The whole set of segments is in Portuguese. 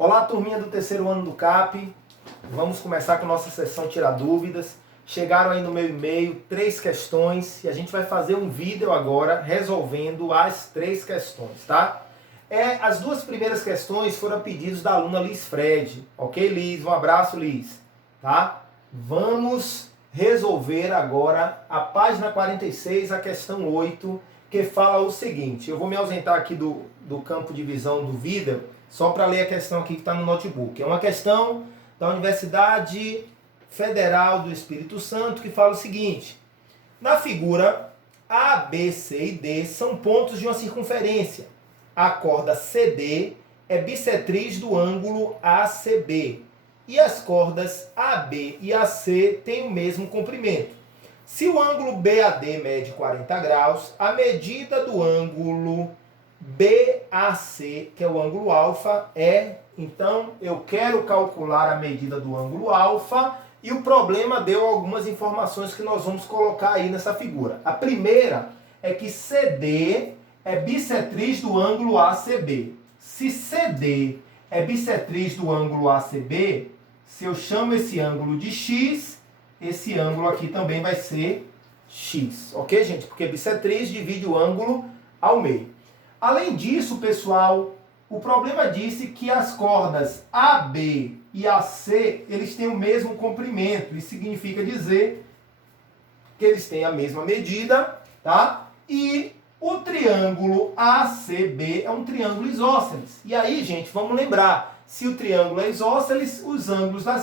Olá, turminha do terceiro ano do CAP. Vamos começar com nossa sessão Tirar Dúvidas. Chegaram aí no meu e-mail 3 questões e a gente vai fazer um vídeo agora resolvendo as 3 questões, tá? As 2 primeiras questões foram pedidos da aluna Liz Fred. Ok, Liz? Um abraço, Liz. Tá? Vamos resolver agora a página 46, a questão 8, que fala o seguinte. Eu vou me ausentar aqui do campo de visão do vídeo, só para ler a questão aqui que está no notebook. É uma questão da Universidade Federal do Espírito Santo que fala o seguinte. Na figura, A, B, C e D são pontos de uma circunferência. A corda CD é bissetriz do ângulo ACB. E as cordas AB e AC têm o mesmo comprimento. Se o ângulo BAD mede 40 graus, a medida do ângulo BAC, que é o ângulo alfa, então eu quero calcular a medida do ângulo alfa e o problema deu algumas informações que nós vamos colocar aí nessa figura. A primeira é que CD é bissetriz do ângulo ACB. Se CD é bissetriz do ângulo ACB, se eu chamo esse ângulo de X, esse ângulo aqui também vai ser X. Ok, gente? Porque bissetriz divide o ângulo ao meio. Além disso, pessoal, o problema disse que as cordas AB e AC, eles têm o mesmo comprimento. Isso significa dizer que eles têm a mesma medida, tá? E o triângulo ACB é um triângulo isósceles. E aí, gente, vamos lembrar, se o triângulo é isósceles, os ângulos da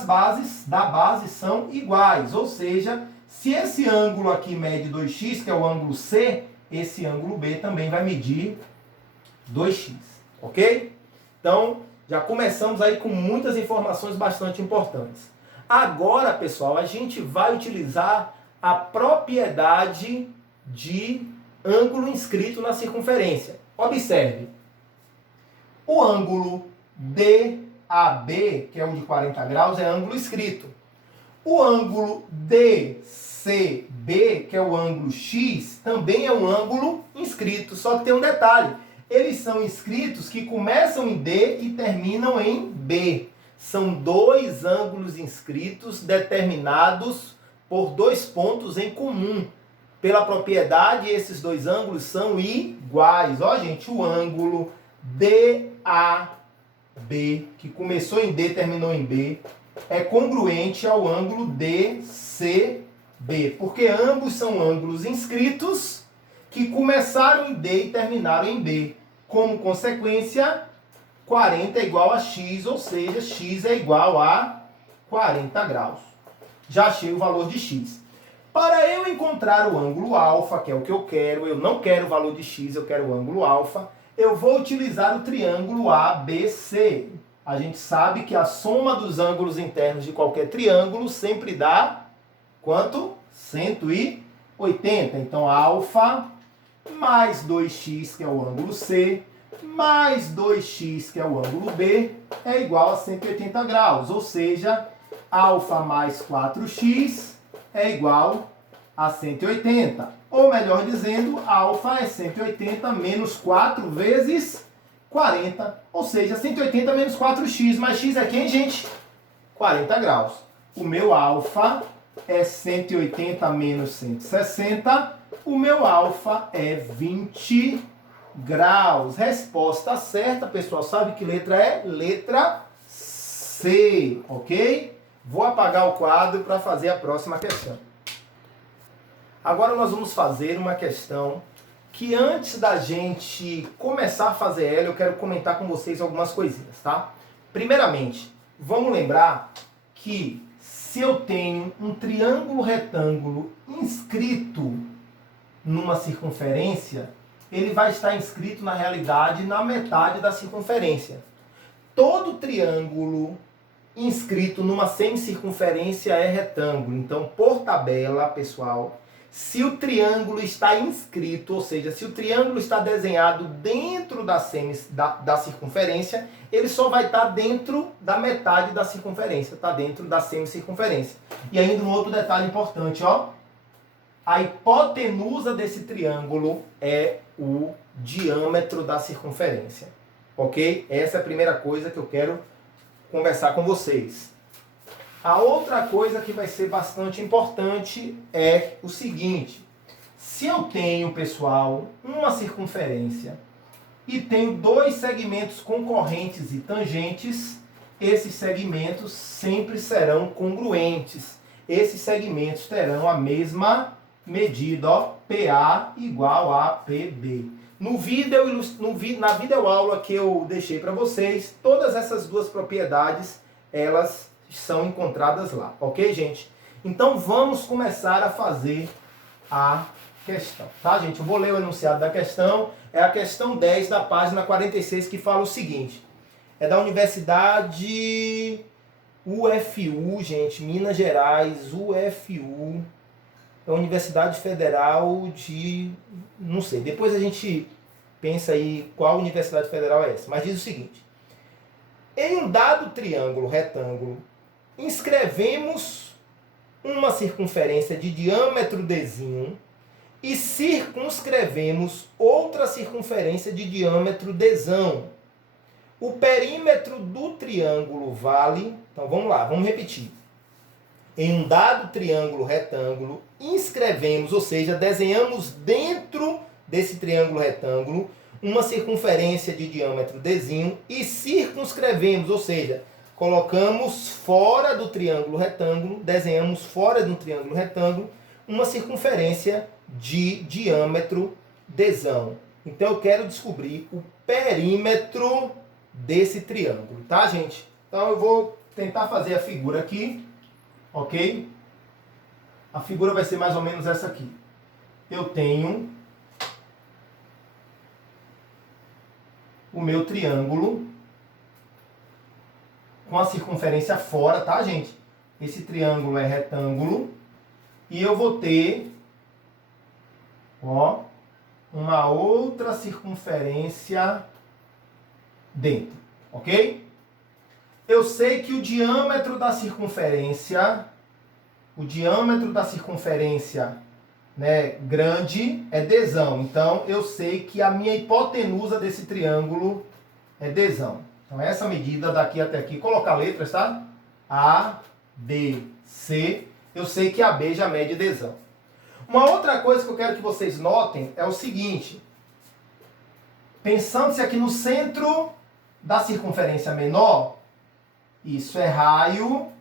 base são iguais. Ou seja, se esse ângulo aqui mede 2x, que é o ângulo C, esse ângulo B também vai medir 2x, ok? Então, já começamos aí com muitas informações bastante importantes. Agora, pessoal, a gente vai utilizar a propriedade de ângulo inscrito na circunferência. Observe, o ângulo DAB, que é o de 40 graus, é ângulo inscrito. O ângulo DCB, que é o ângulo X, também é um ângulo inscrito, só que tem um detalhe. Eles são inscritos que começam em D e terminam em B. São 2 ângulos inscritos determinados por 2 pontos em comum. Pela propriedade, esses 2 ângulos são iguais. Ó, gente, o ângulo DAB, que começou em D e terminou em B, é congruente ao ângulo DCB, porque ambos são ângulos inscritos que começaram em D e terminaram em B. Como consequência, 40 é igual a X, ou seja, X é igual a 40 graus. Já achei o valor de X. Para eu encontrar o ângulo alfa, que é o que eu não quero o valor de X, eu quero o ângulo alfa, eu vou utilizar o triângulo ABC. A gente sabe que a soma dos ângulos internos de qualquer triângulo sempre dá quanto? 180. Então, alfa mais 2x, que é o ângulo C, mais 2x, que é o ângulo B, é igual a 180 graus. Ou seja, alfa mais 4x é igual a 180. Ou melhor dizendo, alfa é 180 menos 4 vezes 40. Ou seja, 180 menos 4x, mas x é quem, gente? 40 graus. O meu alfa é 180 menos 160. O meu alfa é 20 graus. Resposta certa, pessoal. Sabe que letra é? Letra C, ok? Vou apagar o quadro para fazer a próxima questão. Agora nós vamos fazer uma questão que antes da gente começar a fazer ela, eu quero comentar com vocês algumas coisinhas, tá? Primeiramente, vamos lembrar que se eu tenho um triângulo retângulo inscrito numa circunferência, ele vai estar inscrito na realidade na metade da circunferência. Todo triângulo inscrito numa semicircunferência é retângulo. Então, por tabela, pessoal, se o triângulo está inscrito, ou seja, se o triângulo está desenhado dentro da circunferência, ele só vai estar dentro da metade da circunferência, está dentro da semicircunferência. E ainda um outro detalhe importante, ó. A hipotenusa desse triângulo é o diâmetro da circunferência. Ok? Essa é a primeira coisa que eu quero conversar com vocês. A outra coisa que vai ser bastante importante é o seguinte. Se eu tenho, pessoal, uma circunferência e tenho dois segmentos concorrentes e tangentes, esses segmentos sempre serão congruentes. Esses segmentos terão a mesma medida, ó, PA igual a PB. Na videoaula que eu deixei para vocês, todas essas duas propriedades, elas são encontradas lá, ok, gente? Então vamos começar a fazer a questão, tá, gente? Eu vou ler o enunciado da questão, é a questão 10 da página 46, que fala o seguinte, é da Universidade UFU, gente, Minas Gerais, UFU, é a Universidade Federal de... não sei, depois a gente pensa aí qual Universidade Federal é essa, mas diz o seguinte, em um dado triângulo retângulo, inscrevemos uma circunferência de diâmetro dzinho e circunscrevemos outra circunferência de diâmetro dzão. O perímetro do triângulo vale... Então vamos lá, vamos repetir. Em um dado triângulo retângulo, inscrevemos, ou seja, desenhamos dentro desse triângulo retângulo uma circunferência de diâmetro dzinho e circunscrevemos, ou seja, colocamos fora do triângulo retângulo, desenhamos fora do triângulo retângulo uma circunferência de diâmetro dzão. Então eu quero descobrir o perímetro desse triângulo, tá, gente? Então eu vou tentar fazer a figura aqui, ok? A figura vai ser mais ou menos essa aqui. Eu tenho o meu triângulo com a circunferência fora, tá, gente? Esse triângulo é retângulo. E eu vou ter, ó, uma outra circunferência dentro, ok? Eu sei que o diâmetro da circunferência, né, grande é dzão. Então, eu sei que a minha hipotenusa desse triângulo é dzão. Então, essa medida daqui até aqui, colocar letras, tá? A, B, C. Eu sei que a B já mede dzão. Uma outra coisa que eu quero que vocês notem é o seguinte. Pensando-se aqui no centro da circunferência menor, isso é raio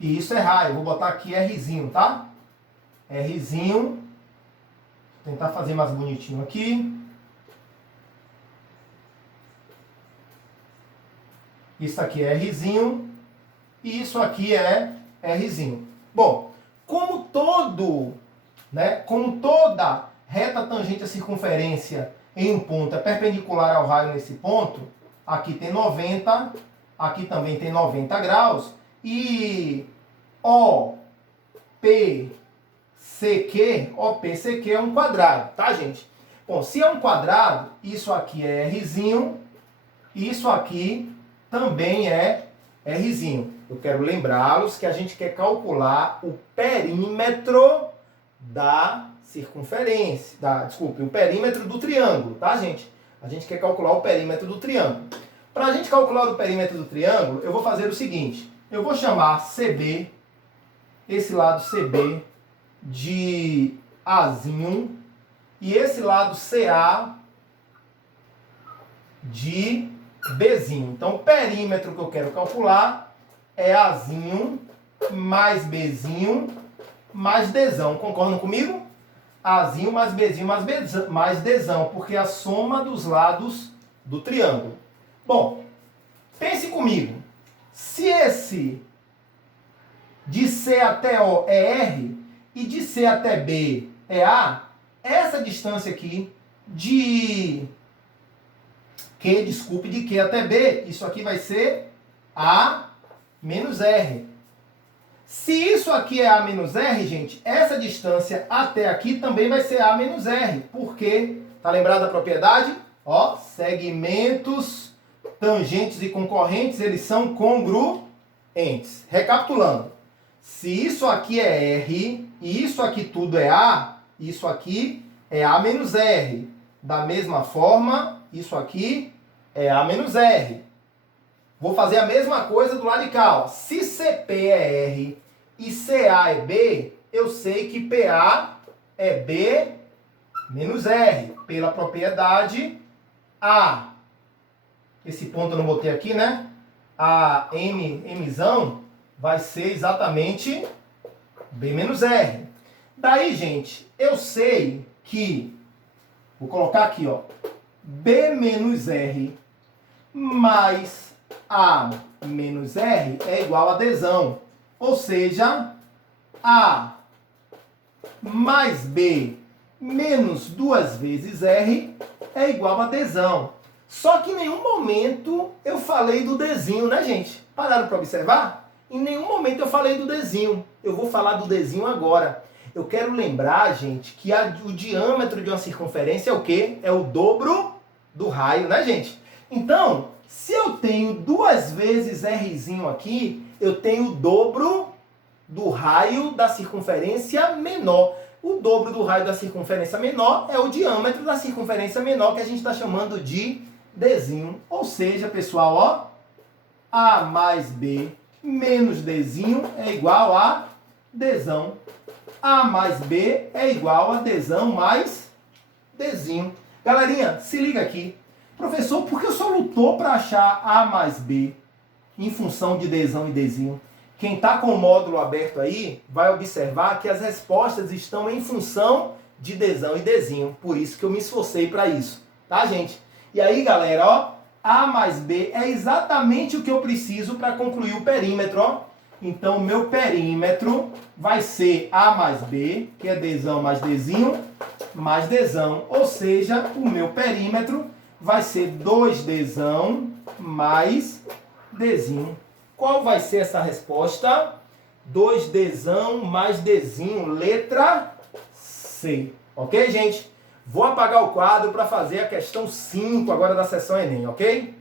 e isso é raio. Vou botar aqui Rzinho, tá? Rzinho. Vou tentar fazer mais bonitinho aqui. Isso aqui é Rzinho e isso aqui é Rzinho. Bom, como toda reta tangente à circunferência em um ponto é perpendicular ao raio nesse ponto, aqui tem 90, aqui também tem 90 graus, e OPCQ é um quadrado, tá, gente? Bom, se é um quadrado, isso aqui é Rzinho, e isso aqui também é Rzinho. Eu quero lembrá-los que a gente quer calcular o perímetro da circunferência, o perímetro do triângulo, tá, gente? A gente quer calcular o perímetro do triângulo. Para a gente calcular o perímetro do triângulo, eu vou fazer o seguinte. Eu vou chamar CB, esse lado CB, de Azinho, e esse lado CA de Bzinho. Então, o perímetro que eu quero calcular é Azinho mais Bzinho mais Dzão. Concordam comigo? Azinho mais Bzinho mais Dzão, porque é a soma dos lados do triângulo. Bom, pense comigo. Se esse de C até O é R e de C até B é A, essa distância aqui de Q até B, isso aqui vai ser A menos R. Se isso aqui é A menos R, gente, essa distância até aqui também vai ser A menos R. Por quê? Tá lembrado da propriedade? Ó, segmentos tangentes e concorrentes, eles são congruentes. Recapitulando. Se isso aqui é R e isso aqui tudo é A, isso aqui é A menos R. Da mesma forma, isso aqui é A menos R. Vou fazer a mesma coisa do lado de cá, ó. Se CP é R e CA é B, eu sei que PA é B menos R, pela propriedade A. Esse ponto eu não botei aqui, né? A Mzão vai ser exatamente B menos R. Daí, gente, eu sei que, vou colocar aqui, ó, B menos R mais A menos R é igual a Dzão. Ou seja, A mais B menos 2 vezes R é igual a Dzão. Só que em nenhum momento eu falei do Dzinho, né, gente? Pararam para observar? Em nenhum momento eu falei do Dzinho. Eu vou falar do Dzinho agora. Eu quero lembrar, gente, que o diâmetro de uma circunferência é o quê? É o dobro do raio, né, gente? Então, se eu tenho 2 vezes Rzinho aqui, eu tenho o dobro do raio da circunferência menor. O dobro do raio da circunferência menor é o diâmetro da circunferência menor, que a gente está chamando de Dzinho. Ou seja, pessoal, ó, A mais B menos Dzinho é igual a Dzão. A mais B é igual a Dzão mais Dzinho. Galerinha, se liga aqui. Professor, por que o senhor lutou para achar A mais B em função de Dzão e Dzinho? Quem está com o módulo aberto aí vai observar que as respostas estão em função de Dzão e Dzinho. Por isso que eu me esforcei para isso. Tá, gente? E aí, galera, ó, A mais B é exatamente o que eu preciso para concluir o perímetro, ó. Então, o meu perímetro vai ser A mais B, que é Dzão mais Dzinho, mais Dzão. Ou seja, o meu perímetro vai ser 2Dzão mais Dzinho. Qual vai ser essa resposta? 2Dzão mais Dzinho, letra C. Ok, gente? Vou apagar o quadro para fazer a questão 5 agora da sessão Enem, ok?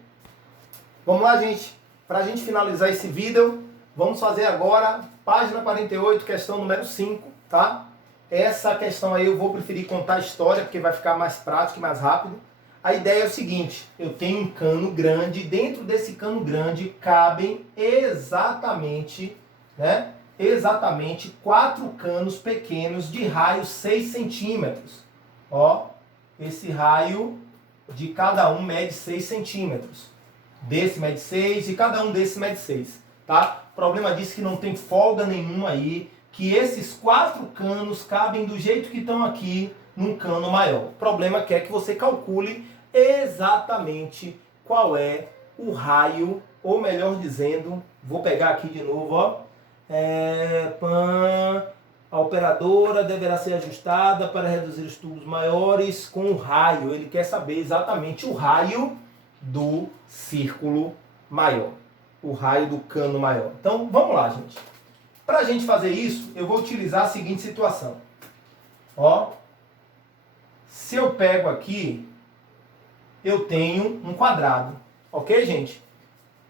Vamos lá, gente. Para a gente finalizar esse vídeo, vamos fazer agora página 48, questão número 5, tá? Essa questão aí eu vou preferir contar a história, porque vai ficar mais prático e mais rápido. A ideia é o seguinte, eu tenho um cano grande, dentro desse cano grande cabem exatamente, né? Exatamente 4 canos pequenos de raio 6 centímetros. Ó, esse raio de cada um mede 6 centímetros. Desse mede 6 e cada um desses mede 6. Tá? O problema diz que não tem folga nenhuma aí, que esses 4 canos cabem do jeito que estão aqui num cano maior. O problema é que você calcule exatamente qual é o raio, ou melhor dizendo, vou pegar aqui de novo, ó. A operadora deverá ser ajustada para reduzir os tubos maiores com o raio. Ele quer saber exatamente o raio do círculo maior. O raio do cano maior. Então, vamos lá, gente. Para a gente fazer isso, eu vou utilizar a seguinte situação. Ó, se eu pego aqui, eu tenho um quadrado. Ok, gente?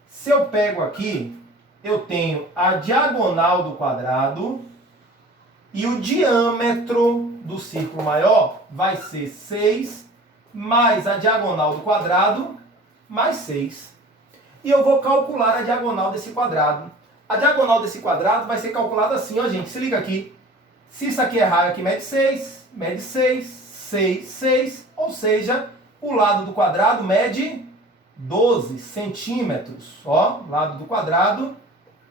Se eu pego aqui, eu tenho a diagonal do quadrado e o diâmetro do círculo maior vai ser 6 mais a diagonal do quadrado mais 6. E eu vou calcular a diagonal desse quadrado. A diagonal desse quadrado vai ser calculada assim, ó, gente. Se liga aqui. Se isso aqui é raio, aqui mede 6, 6, 6. Ou seja, o lado do quadrado mede 12 centímetros. Ó, lado do quadrado,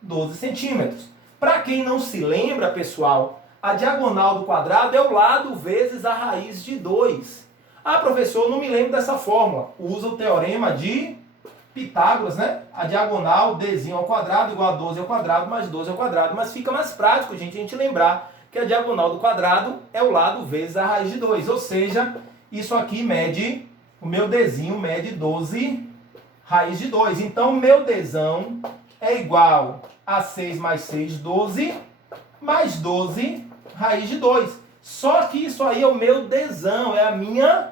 12 centímetros. Para quem não se lembra, pessoal, a diagonal do quadrado é o lado vezes a raiz de 2. Ah, professor, não me lembro dessa fórmula. Usa o teorema de Pitágoras, né? A diagonal Dzinho ao quadrado igual a 12 ao quadrado mais 12 ao quadrado. Mas fica mais prático, gente, a gente lembrar que a diagonal do quadrado é o lado vezes a raiz de 2. Ou seja, isso aqui mede, o meu Dzinho mede 12 raiz de 2. Então, o meu Dzão é igual a 6 mais 6, 12, mais 12 raiz de 2. Só que isso aí é o meu Dzão, é a minha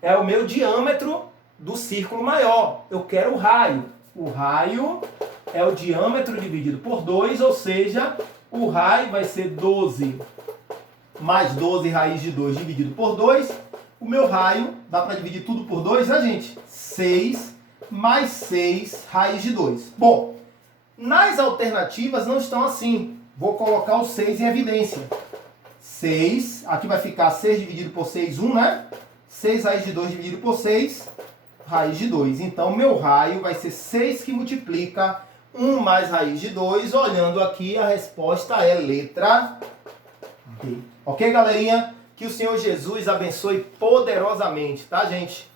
é o meu diâmetro do círculo maior. Eu quero o raio. O raio é o diâmetro dividido por 2, ou seja, o raio vai ser 12 mais 12 raiz de 2 dividido por 2. O meu raio, dá para dividir tudo por 2, né, gente? 6 mais 6 raiz de 2. Bom, nas alternativas não estão assim. Vou colocar o 6 em evidência. 6, aqui vai ficar 6 dividido por 6, 1, né? 6 raiz de 2 dividido por 6, raiz de 2. Então, meu raio vai ser 6 que multiplica 1 mais raiz de 2. Olhando aqui, a resposta é letra D. Ok, galerinha? Que o Senhor Jesus abençoe poderosamente, tá, gente?